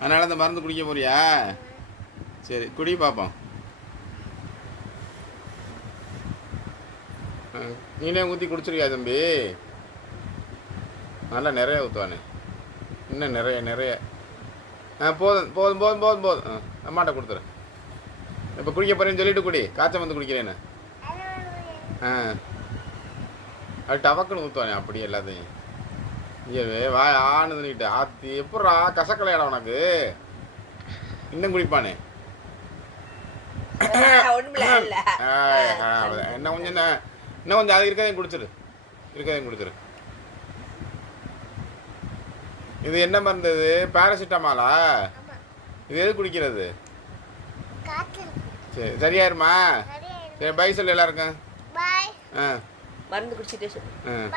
அதனால் இந்த மருந்து குடிக்க போறியா? சரி குடி பார்ப்போம் ஆ, நீனே ஊற்றி குடிச்சிருக்கியா தம்பி? நல்லா நிறைய ஊற்றுவானே இன்னும் நிறைய நிறைய. ஆ போதும் போதும் போதும் போதும் போதும். ஆ அம்மாட்ட கொடுத்துறேன் இப்போ குடிக்க போகிறேன்னு சொல்லிட்டு குடி. காய்ச்சல் வந்து குடிக்கிறேன்னு. ஆ. அது டவக்குன்னு ஊற்றுவானே அப்படியே எல்லாத்தையும். ஐயவே வா ஆனது நீட்டு ஆத்தி எப்பட்றா கசக்கலையாடா உனக்கு? இன்னும் குடிப்பானே. இன்னும் கொஞ்சம் என்ன- இன்னும் கொஞ்சம் அது இருக்கதையும் குடிச்சிரு. இருக்கதையும் குடிச்சிரு. இது என்ன மருந்து இது? பேராசிட்டமாலா இது எது குடிக்கிறது? சரி சரியாயிருமா? சரி பை சொல்லு எல்லாருக்கும். ஆ. மருந்து குடிச்சிட்டே சொல்லு.